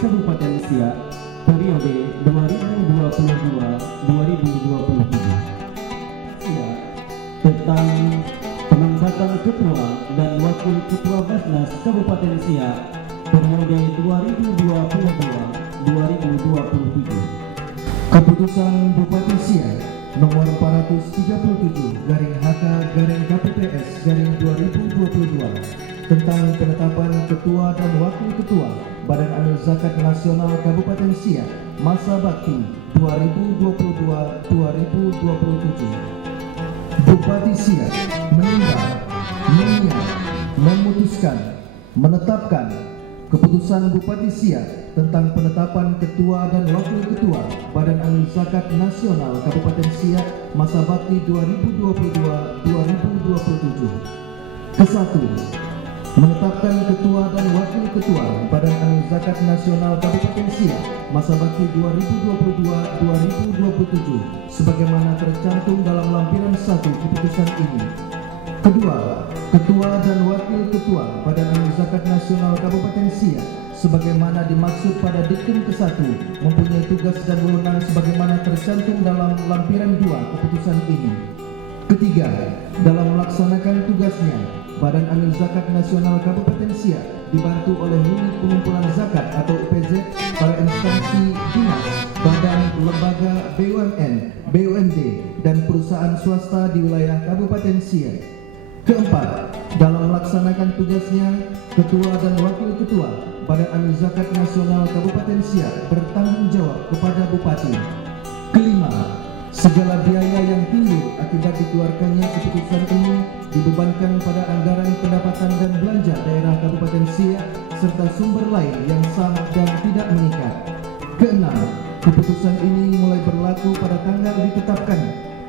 Kabupaten Siak periode 2022-2027. Siak tentang pengangkatan Ketua dan Wakil Ketua Basnas Kabupaten Siak periode 2022-2027. Keputusan Bupati Siak nomor 437/HK/KPPS/2022 tentang penetapan Ketua dan Wakil Ketua Badan Amil Zakat Nasional Kabupaten Siak masa bakti 2022-2027. Bupati Siak menimbang, mengingat, memutuskan, menetapkan Keputusan Bupati Siak tentang penetapan Ketua dan Wakil Ketua Badan Amil Zakat Nasional Kabupaten Siak masa bakti 2022-2027. Ke-1. Menetapkan Ketua dan Wakil Ketua Badan Amil Zakat Nasional Kabupaten Siak masa bakti 2022-2027 sebagaimana tercantum dalam lampiran 1 keputusan ini. Kedua, Ketua dan Wakil Ketua Badan Amil Zakat Nasional Kabupaten Siak sebagaimana dimaksud pada diktum ke-1 mempunyai tugas dan wewenang sebagaimana tercantum dalam lampiran 2 keputusan ini. Ketiga, dalam melaksanakan tugasnya, Badan Amil Zakat Nasional Kabupaten Siak dibantu oleh unit pengumpulan zakat atau UPZ pada instansi dinas, badan, lembaga, BUMN, BUMD, dan perusahaan swasta di wilayah Kabupaten Siak. Keempat, dalam melaksanakan tugasnya, Ketua dan Wakil Ketua Badan Amil Zakat Nasional Kabupaten Siak bertanggung jawab kepada Bupati. Kelima, segala biaya yang timbul akibat dikeluarkannya keputusan ini dibebankan pada anggaran pendapatan dan belanja daerah Kabupaten Siak serta sumber lain yang sah dan tidak mengikat. Keenam, keputusan ini mulai berlaku pada tanggal ditetapkan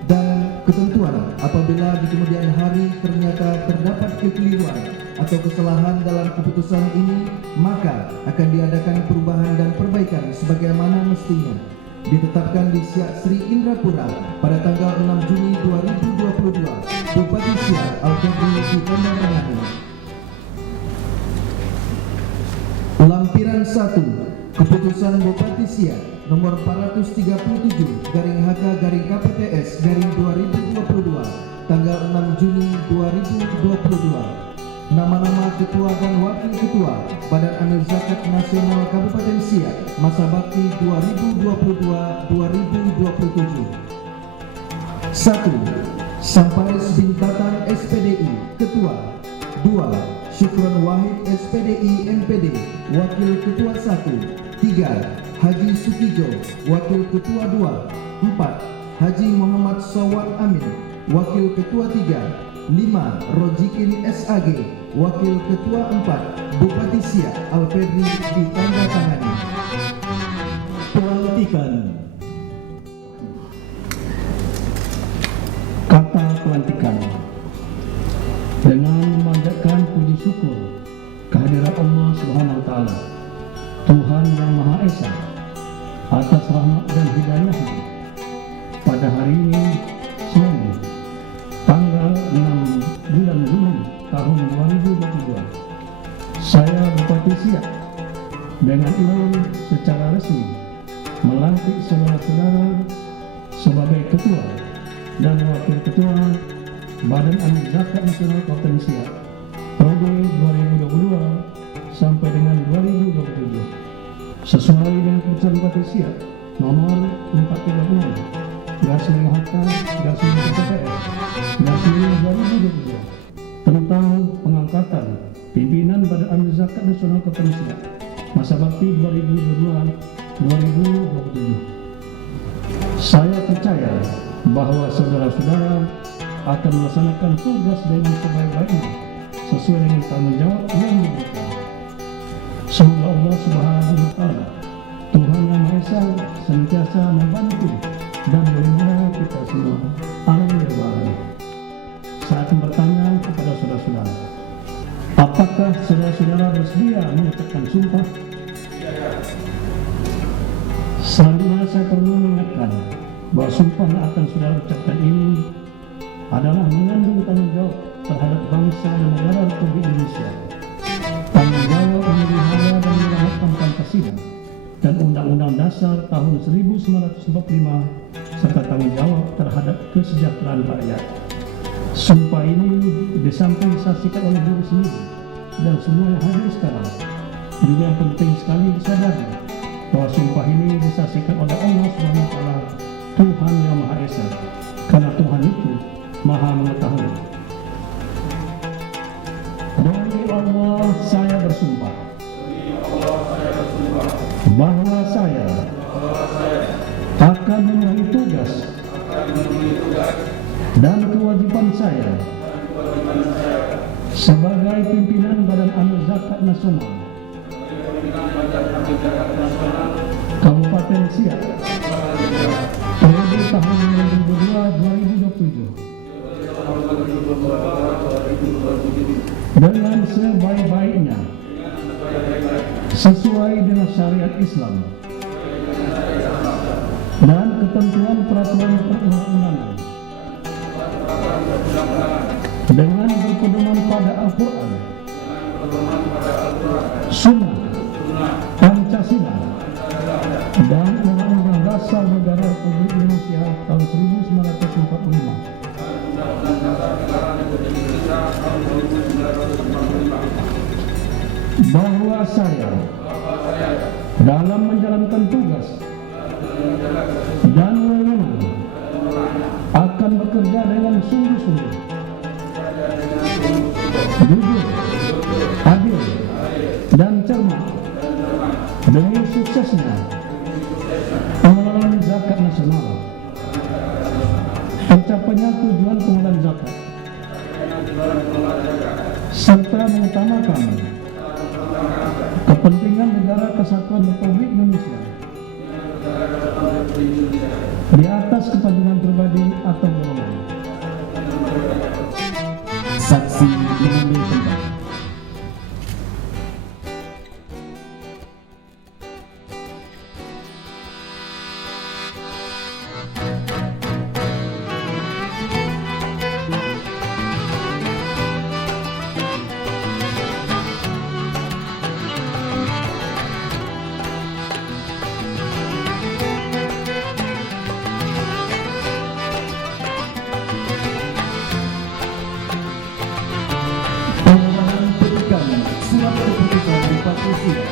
dan ketentuan apabila di kemudian hari ternyata terdapat kekeliruan atau kesalahan dalam keputusan ini, maka akan diadakan perubahan dan perbaikan sebagaimana mestinya. Ditetapkan di Siak Sri Indrapura pada tanggal 6 Juni 2022. Bupati Siak Al-Febri ditandatangani. Lampiran 1 Keputusan Bupati Siak nomor 437/HK/KPTS/2022 tanggal 6 Juni 2022. Nama-nama Ketua dan Wakil Ketua Badan Amil Zakat Nasional Kabupaten Siak masa bakti 2022-2027. 1. Samparis bin Tatan SPDI Ketua. 2. Syukron Wahid SPDI MPD Wakil Ketua 1. 3. Haji Sukijo Wakil Ketua 2. 4. Haji Muhammad Sawar Amin Wakil Ketua 3. 5. Rojikin SAG Wakil Ketua 4. Bupati Siak Al-Febri ditandatangani. Pelantikan. Kata pelantikan. Dengan memanjatkan puji syukur kehadirat Allah Subhanahu wa taala, Tuhan yang Maha Esa, atas rahmat dan hidayahnya, pada hari ini Senin tanggal 6 bulan Juli tahun 2022, saya Bupati Siak dengan ini secara resmi melantik saudara-saudara sebagai Ketua dan Wakil Ketua Badan Amil Zakat Nasional Kabupaten Siak periode 2022 sampai dengan 2027 sesuai dengan keputusan Bupati Siak nomor 436/KPPS/2022 tentang pengangkatan pimpinan Badan Amil Zakat Nasional Kabupaten Siak masa bakti 2022-2027. Saya percaya bahwa saudara-saudara akan melaksanakan tugas dengan sebaik-baiknya sesuai dengan tanggung jawab yang diberikan. Semoga Allah Subhanahu wa taala, Tuhan yang Maha Esa, senantiasa membantu dan melindungi kita semua. Amin ya rabbal alamin. Saya akan bertanya kepada saudara-saudara, apakah saudara-saudara bersedia mengucapkan sumpah? Selanjutnya saya perlu mengingatkan bahwa sumpah yang akan saudara ucapkan ini adalah mengandung tanggung jawab terhadap bangsa dan negara Republik Indonesia, tanggung jawab memelihara dan menyelamatkan Pancasila Pancasila dan Undang-Undang Dasar tahun 1945 serta tanggung jawab terhadap kesejahteraan rakyat. Sumpah ini disampaikan oleh diri sendiri dan semua yang hadir sekarang. Juga yang penting sekali disadari bahwa sumpah ini disaksikan oleh Allah SWT, Tuhan yang Maha Esa, karena Tuhan itu Maha Mengetahui. Demi Allah saya bersumpah bahwa saya akan memenuhi tugas dan kewajiban saya sebagai pimpinan Badan Amil Zakat Nasional Kabupaten Siak periode tahun 2022-2027 dengan sebaik-baiknya sesuai dengan syariat Islam dan ketentuan peraturan perundang-undangan dengan berpedoman pada Al-Quran, Sunnah, Pancasila dan Undang-Undang Dasar Negara Republik Indonesia tahun 1945. Bahwa saya dalam menjalankan tugas dan wewenang akan bekerja dengan sungguh-sungguh, jujur, adil, dan cermat demi suksesnya pengelolaan zakat nasional, tercapainya tujuan pengelolaan zakat, serta mengutamakan kepentingan Negara Kesatuan Republik Indonesia di atas kepentingan pribadi atau golongan. Saksi mengambil tempat. Permohonan petikan surat keputusan Bupati Siak.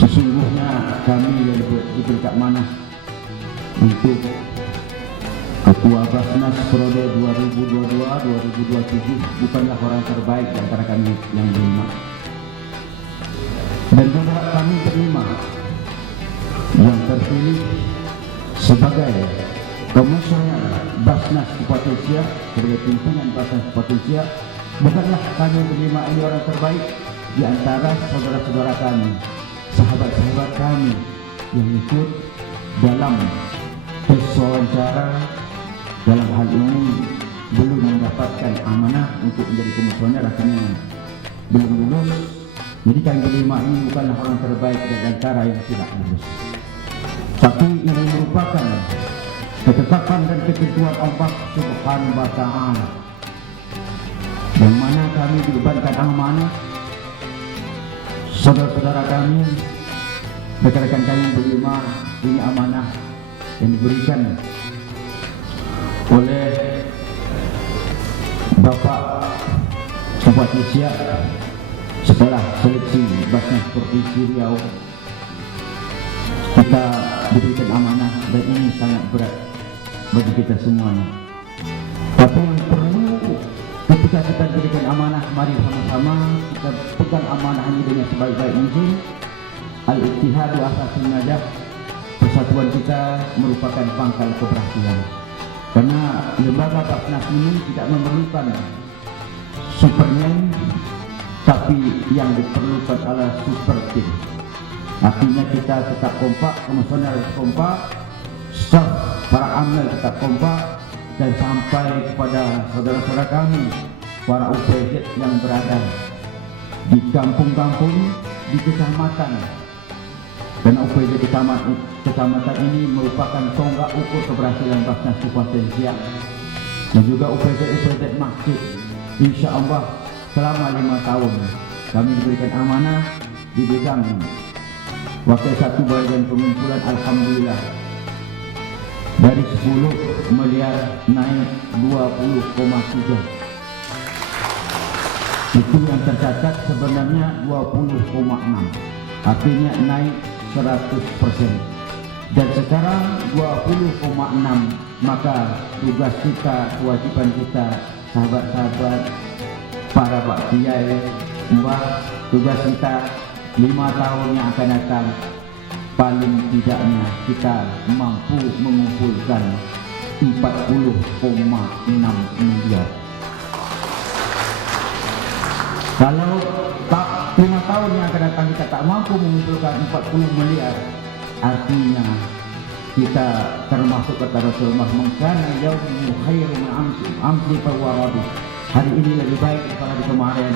Sesungguhnya kami yang diberikan amanah untuk Ketua Basnas periode 2022-2027 bukanlah orang terbaik di antara kami yang berlima, dan juga kami berlima yang terpilih sebagai Komisioner Basnas Kabupaten Siak, sebagai pimpinan Basnas Kabupaten Siak, bukanlah kami berlima ini orang terbaik di antara saudara-saudara kami, sahabat-sahabat kami yang ikut dalam tes wawancara, dalam hal ini belum mendapatkan amanah untuk menjadi komisioner, akhirnya belum lulus. Jadi kami berlima ini bukanlah orang terbaik dari antara yang tidak lulus, tapi ini merupakan ketetapan dan ketentuan Allah Subhanahu wa Ta'ala, yang mana kami dibebankan amanah. Saudara-saudara kami, rekan-rekan kami berlima, ini amanah yang diberikan oleh Bapak Bupati Siak setelah seleksi Basnas Provinsi Riau. Kita diberikan amanah dan ini sangat berat bagi kita semuanya. Tapi yang perlu ketika kita diberikan amanah, mari sama-sama kita pegang amanah ini dengan sebaik-baik mungkin. Al-Ittihadu asasun najah, persatuan kita merupakan pangkal keberhasilan. Karena lembaga Basnas ini tidak memerlukan Superman, tapi yang diperlukan adalah super team. Artinya kita tetap kompak, komisioner kompak, staf para amil tetap kompak, dan sampai kepada saudara-saudara kami para UPZ yang berada di kampung-kampung, di kecamatan. Dan UPZ kecamatan ini merupakan tonggak ukur keberhasilan Basnas Kabupaten Siak, dan juga UPZ masjid. Insya Allah selama 5 tahun kami diberikan amanah di bidang wakil satu bagian pengumpulan. Alhamdulillah dari 10 miliar naik 20,3. Itu yang tercatat sebenarnya 20,6, artinya naik 100%. Dan sekarang 20,6, maka tugas kita, kewajiban kita, sahabat-sahabat, para Pak Kiai, Mbah, tugas kita 5 tahun yang akan datang, paling tidaknya kita mampu mengumpulkan 40,6 miliar. Kalau tak 5 tahun yang akan datang kita tak mampu mengumpulkan 40 miliar, artinya kita termasuk kata Rasulullah, "Mengkana yaumu khairu min amsi fawaradu." Hari ini lebih baik daripada di kemarin.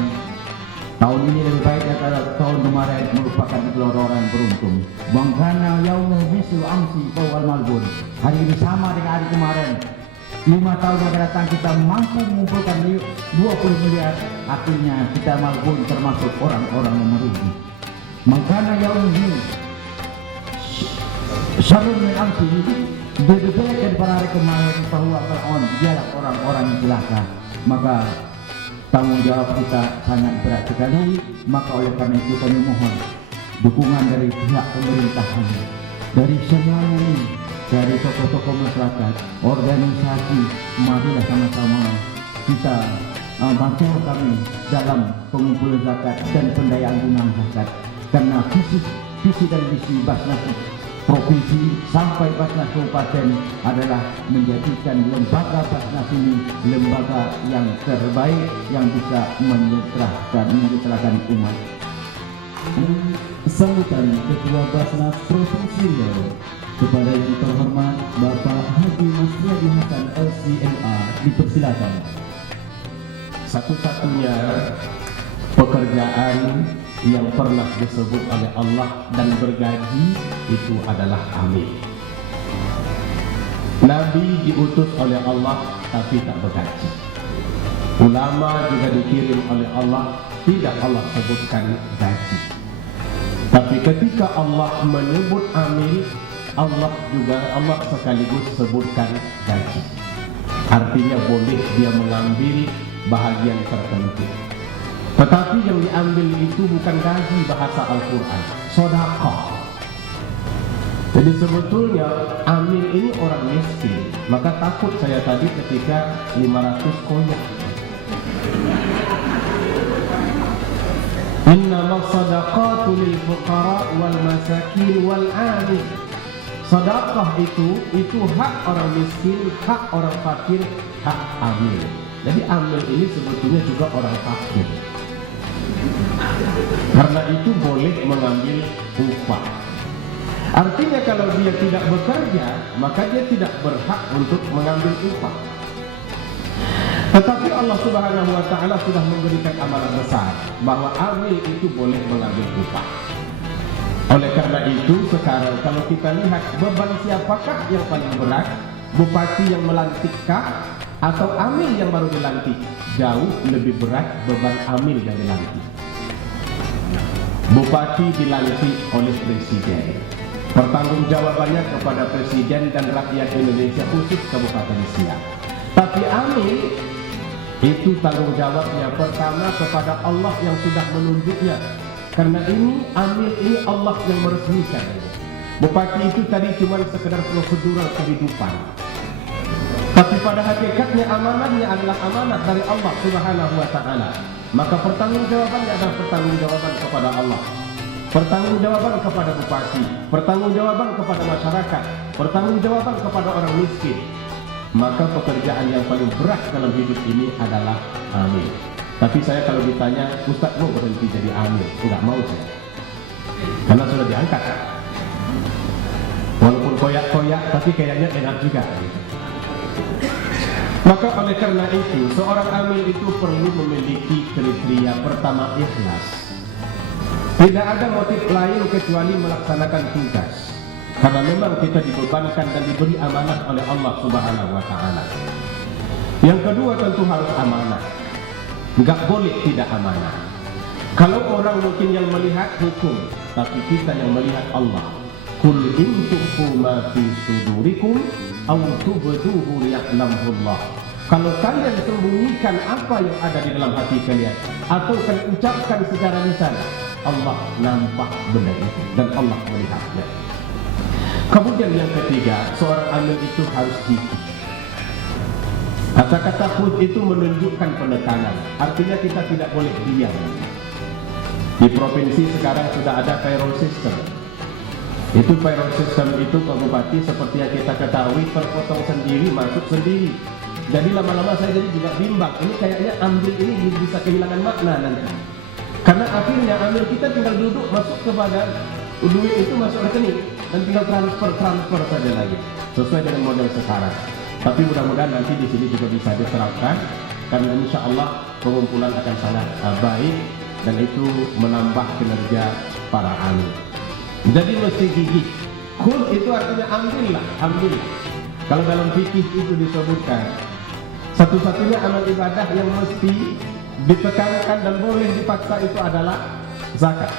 Tahun ini lebih baik daripada tahun kemarin, merupakan orang yang beruntung. Mengkana yaumu mislu amsi fawal malbun. Hari ini sama dengan hari kemarin. 5 tahun yang akan datang kita mampu mengumpulkan 20 miliar, artinya kita malbun termasuk orang-orang yang merugi. Mengkana yaumu syarrun min amsi, lebih jelek daripada hari kemarin, bahwa Fir'aun dialah orang-orang yang celaka. Maka tanggung jawab kita sangat berat sekali. Maka oleh karena itu kami mohon dukungan dari pihak pemerintahan, dari semuanya ini, dari tokoh-tokoh masyarakat, organisasi. Marilah sama-sama kita bantu kami dalam pengumpulan zakat dan pendayaan gunaan zakat. Karena visi dan misi Basnas Provinsi sampai Basnas Kabupaten adalah menjadikan lembaga Basnas ini lembaga yang terbaik yang bisa menyejahterakan umat. Sambutan Ketua Basnas Provinsi Riau kepada yang terhormat Bapak Haji Masriadi Hasan LCMA dipersilakan. Satu-satunya pekerjaan yang pernah disebut oleh Allah dan bergaji itu adalah amil. Nabi diutus oleh Allah tapi tak bergaji. Ulama juga dikirim oleh Allah, tidak Allah sebutkan gaji. Tapi ketika Allah menyebut amil, Allah sekaligus sebutkan gaji. Artinya boleh dia mengambil bahagian tertentu. Tetapi yang diambil itu bukan gaji bahasa Al-Quran, sedekah. Jadi sebetulnya amil ini orang miskin. Maka takut saya tadi ketika 500 koyak. Innama sadaqatu lil fuqara wal masakin wal 'amil. Sedekah itu hak orang miskin, hak orang fakir, hak amil. Jadi amil ini sebetulnya juga orang fakir. Karena itu boleh mengambil upah. Artinya kalau dia tidak bekerja, maka dia tidak berhak untuk mengambil upah. Tetapi Allah Subhanahu wa Ta'ala sudah memberikan amanah besar bahwa amil itu boleh mengambil upah. Oleh karena itu sekarang kalau kita lihat beban siapakah yang paling berat, bupati yang melantikkah atau amil yang baru dilantik? Jauh lebih berat beban amil yang dilantik. Bupati dilantik oleh presiden, Pertanggungjawabannya kepada Presiden dan rakyat Indonesia khusus Kabupaten Siak. Tapi Amil itu tanggung jawabnya pertama kepada Allah yang sudah menunjuknya. Karena ini Amil ini Allah yang meresmikan. Bupati itu tadi cuma sekedar prosedural kehidupan. Tapi pada hakikatnya amanahnya adalah amanah dari Allah Subhanahu wa Ta'ala. Maka pertanggungjawabannya adalah pertanggungjawaban kepada Allah, pertanggungjawaban kepada bupati, pertanggungjawaban kepada masyarakat, pertanggungjawaban kepada orang miskin. Maka pekerjaan yang paling berat dalam hidup ini adalah Amil. Tapi saya kalau ditanya, Ustaz mau berhenti jadi Amil? Enggak mau saya, karena sudah diangkat. Walaupun koyak-koyak, tapi kayaknya enak juga. Maka oleh karena itu, seorang Amil itu perlu memiliki kriteria pertama, ikhlas. Tidak ada motif lain kecuali melaksanakan tugas. Karena memang kita dibebankan dan diberi amanah oleh Allah Subhanahu wa Ta'ala. Yang kedua tentu harus amanah. Enggak boleh tidak amanah. Kalau orang mungkin yang melihat hukum, tapi kita yang melihat Allah. Kul in tukhfu ma fi sudurikum aw tubduhu liya'lamullah. Kalau kalian sembunyikan apa yang ada di dalam hati kalian atau kalian ucapkan secara lisan, Allah nampak benda itu dan Allah melihatnya. Kemudian yang ketiga, seorang Amil itu harus gigih. Kata-kata khud itu menunjukkan penekanan. Artinya kita tidak boleh diam. Di provinsi sekarang sudah ada payroll system. Itu payroll system itu Pak Bupati seperti yang kita ketahui terpotong sendiri, masuk sendiri. Jadi lama-lama saya jadi juga bimbang. Ini kayaknya ambil ini bisa kehilangan makna nanti. Karena akhirnya ambil kita tinggal duduk masuk kepada duit itu masuk rekening dan tinggal transfer saja lagi sesuai dengan model sekarang. Tapi mudah-mudahan nanti di sini juga bisa diterapkan karena insya Allah pengumpulan akan sangat baik dan itu menambah kinerja para amil. Jadi mesti gigih. Khud itu artinya ambillah. Kalau dalam fikih itu disebutkan satu-satunya amal ibadah yang mesti ditekankan dan boleh dipaksa itu adalah zakat.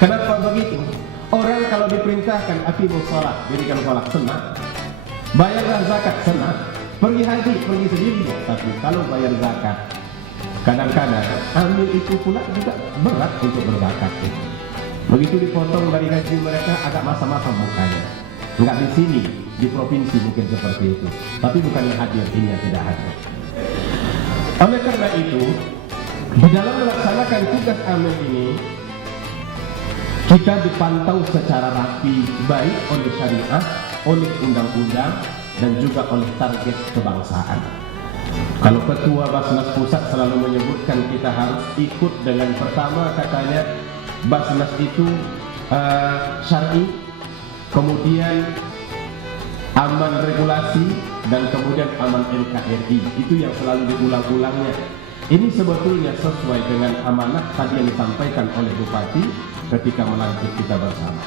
Kenapa begitu? Orang kalau diperintahkan aqimus shalah, dirikan salat, senang. Bayarlah zakat, senang. Pergi haji, pergi sendiri. Tapi kalau bayar zakat, kadang-kadang amil itu pula juga berat untuk berzakat. Begitu dipotong dari gaji mereka agak masam-masam mukanya. Enggak di sini, di provinsi mungkin seperti itu. Tapi bukan yang hadir, ini yang tidak hadir. Oleh karena itu, di dalam melaksanakan tugas amil ini, kita dipantau secara rapi, baik oleh syariat, oleh undang-undang, dan juga oleh target kebangsaan. Kalau Ketua Basnas Pusat selalu menyebutkan kita harus ikut dengan pertama katanya Basnas itu syar'i, kemudian aman regulasi, dan kemudian aman NKRI. Itu yang selalu diulang-ulangnya. Ini sebetulnya sesuai dengan amanah tadi yang disampaikan oleh Bupati ketika melantik kita bersama.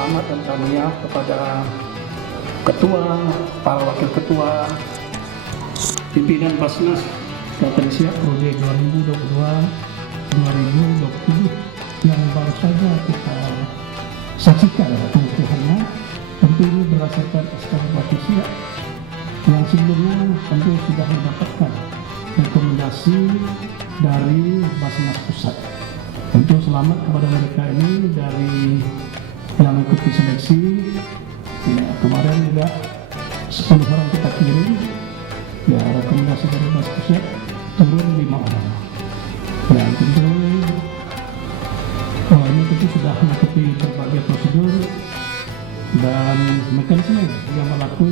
Selamat dan tahniah kepada Ketua, para Wakil Ketua, pimpinan Basnas Kabupaten Siak periode 2022-2027 yang baru saja kita saksikan pengukuhannya. Tentu ini berdasarkan SK Bupati Siak yang sebelumnya tentu sudah mendapatkan rekomendasi dari Basnas Pusat. Tentu selamat kepada mereka ini dari yang mengikuti seleksi. Ya, kemarin juga 10 orang kita kirim. Ya, rekomendasi dari Mas Pusat turun 5 orang. Ya, tentu ini tentu sudah mengikuti berbagai prosedur dan mekanisme yang berlaku,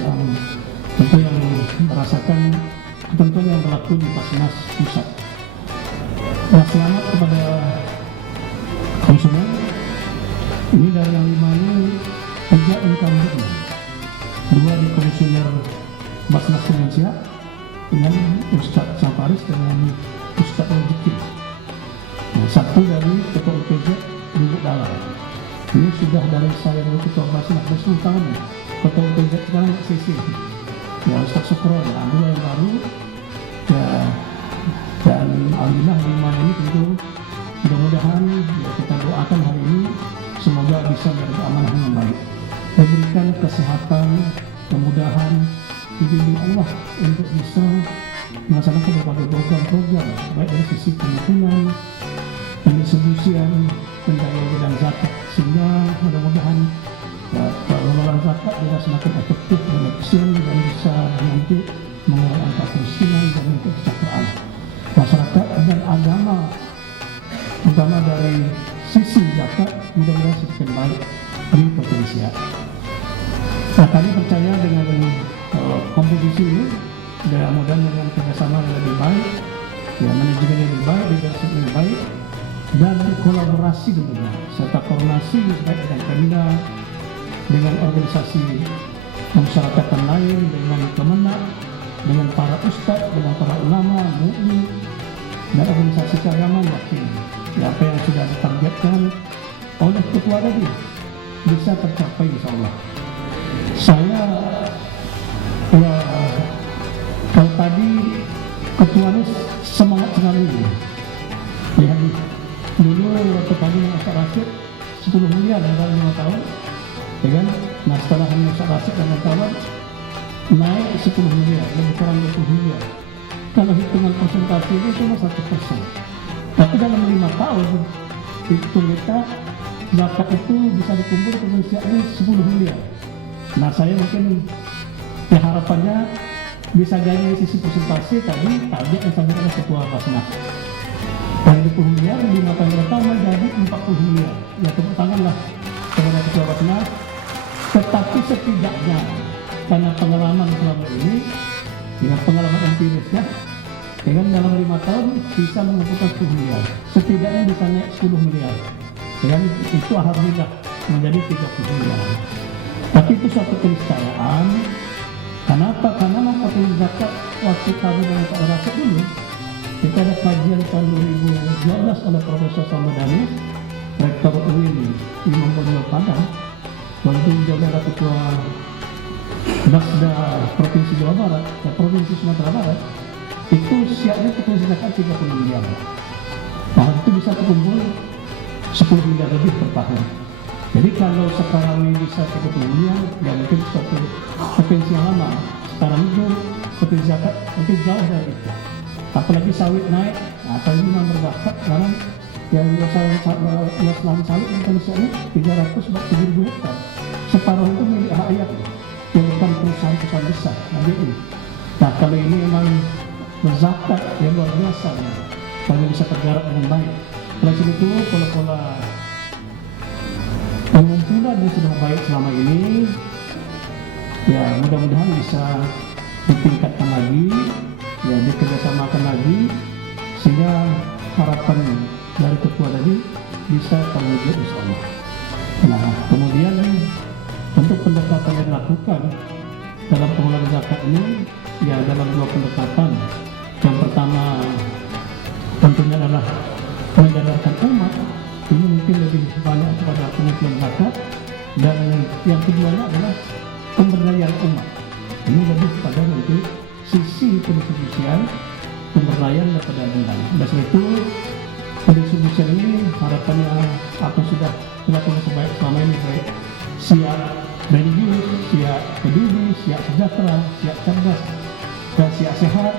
yang tentu yang merasakan ketentuan yang berlaku di Basnas Pusat. Nah, selamat kepada konsumen. Ini dari yang 5 ini 3 incumbent, 2 di komisioner Basnas Indonesia dengan Ustadz Safaris dengan Ustadz Rezeki. Nah, 1 dari Ketua UPJ Lubuk Dalam. Ini sudah dari saya dari Ketua Basnas 10 tahun. Ketua UPJ sekarang CC. Ya, Ustadz Sukron. Nah, 2 yang baru. Ya, dan alhamdulillah 5 ini tentu mudah-mudahan ya, kita doakan hari ini semoga bisa menjadi amanah yang baik, memberikan kesehatan, kemudahan, dibimbing Allah untuk bisa melaksanakan berbagai program-program baik dari sisi penghitungan, pendistribusian, pendayawan dan zakat, sehingga mudah-mudahan ya, pengelolaan zakat bisa semakin efektif dan efisien dan bisa nanti mengurangi angka kemiskinan dan kesejahteraan masyarakat dan agama, terutama dari sisi zakat mudah-mudahan semakin baik di Indonesia. Nah, kami percaya dengan komposisi ini dan mudah-mudahan dengan kerjasama yang lebih baik, ya manajemen yang lebih baik, leadership yang lebih baik, dan kolaborasi tentunya serta koordinasi baik dengan Pemda, dengan organisasi kemasyarakatan lain, dengan Kemenak, dengan para ustadz, dengan para ulama, MUI, dan organisasi keagamaan, yakin ya, apa yang sudah ditargetkan oleh ketua tadi bisa tercapai insyaallah. Saya ya kalau tadi ketuanya semangat sekali ya, dulu waktu tadi Ustaz Rasyid 10 miliar dalam 5 tahun ya kan. Nah, setelah Ustaz Rasyid dan kawan naik 10 miliar, lebih kurang 20 miliar. Kalau hitungan persentase itu cuma 1%. Tapi dalam 5 tahun itu kita zakat itu bisa dikumpul ke Indonesia ini 10 miliar. Nah, saya mungkin ya harapannya bisa jadi sisi persentase tadi target yang disampaikan oleh Ketua Basnas. Dari 20 miliar 5 tahun pertama jadi 40 miliar. Ya, tepuk tanganlah kepada Ketua Basnas. Tetapi setidaknya karena pengalaman selama ini, dengan pengalaman empirisnya, dengan dalam 5 tahun bisa mengumpulkan 10 miliar, setidaknya bisa naik 10 miliar. Dengan itu alhamdulillah menjadi 30 miliar. Tapi itu suatu keniscayaan. Kenapa? Karena potensi zakat waktu kami dengan Pak Rasyid dulu, kita ada kajian tahun 2012 oleh Profesor Samadani, Rektor UIN Imam Bonjol Padang, waktu juga Ketua Basda Provinsi Jawa Barat dan Provinsi Sumatera Barat, itu siapnya potensi zakat 30 miliar. Nah, itu bisa terkumpul 10 miliar lebih per tahun. Jadi kalau sekarang ini bisa 30 miliar, ya mungkin suatu potensi yang lama. Sekarang itu potensi zakat mungkin jauh dari itu. Apalagi sawit naik, apalagi nomor zakat sekarang yang luas lahan sawit di Indonesia ini 347.000 hektar. Separuh itu milik rakyat, yang bukan perusahaan-perusahaan besar. Nah, kalau ini memang berzakat yang luar biasa, ya, kalau bisa tergarap dengan baik. Oleh sebab itu, pola-pola pengumpulan yang sudah baik selama ini, ya mudah-mudahan bisa ditingkatkan lagi, ya dikerjasamakan lagi, sehingga harapan dari ketua tadi bisa terwujud insyaallah. Nah, kemudian untuk pendekatan yang dilakukan dalam pengelolaan zakat ini, ya dalam 2 pendekatan. Yang pertama tentunya adalah menyadarkan umat, ini mungkin lebih banyak kepada pengumpulan zakat, dan yang keduanya adalah pemberdayaan umat. Ini lebih pada nanti sisi pendistribusian, pemberdayaan daripada benda. Dan sebab itu pendistribusian ini harapannya apa sudah dilakukan sebaik selama ini, baik siap religius, siap peduli, siap sejahtera, siap cerdas, dan siap sehat.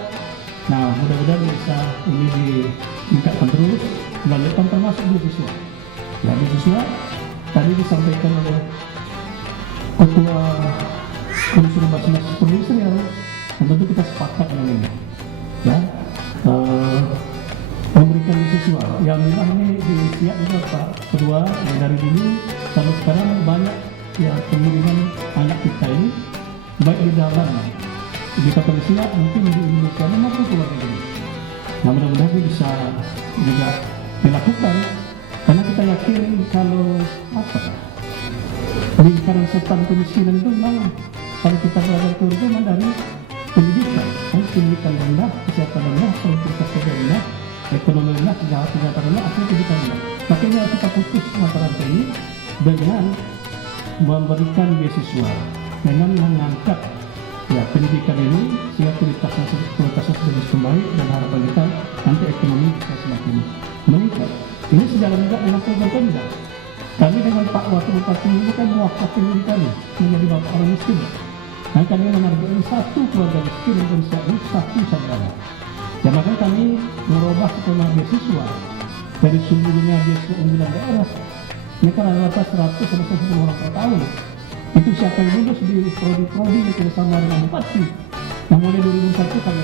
Nah, mudah-mudahan bisa ini ditingkatkan terus lanjutkan termasuk beasiswa. Ya, beasiswa tadi disampaikan oleh Ketua Komisi Basnas Perindustrian, dan tentu kita sepakat dengan ini. Ya, memberikan beasiswa. Ya, alhamdulillah ini di Siak juga Pak Kedua, yang dari dulu sampai sekarang banyak ya pengiriman anak kita ini, baik di dalam di Kota Siak mungkin di Indonesia maupun keluar negeri. Nah, mudah-mudahan bisa juga dilakukan, karena kita yakin kalau lingkaran setan kemiskinan itu memang kalau kita belajar teori itu memang dari pendidikan rendah, kesehatan rendah, produktivitas kerja rendah, ekonomi rendah, kesejahteraan rendah, akhirnya pendidikan rendah. Makanya kita putus mata rantai ini dengan memberikan beasiswa, dengan mengangkat ya pendidikan ini sehingga kualitasnya semakin membaik, dan harapan kita nanti ekonomi bisa semakin meningkat. Ini sejalan juga dengan program Pemda. Kami dengan Pak Wakil Bupati ini kan mewakili pendidikan menjadi bapak orang miskin. Nah, kami menargetkan satu keluarga miskin dan ini satu saudara. Ya, makanya kami merubah skema beasiswa dari sebelumnya beasiswa unggulan daerah. Ini kan rata-rata 100 sampai 110 orang per tahun. Itu siapa yang lulus di prodi-prodi yang kerjasama dengan Bupati. Yang mulai 2001 kami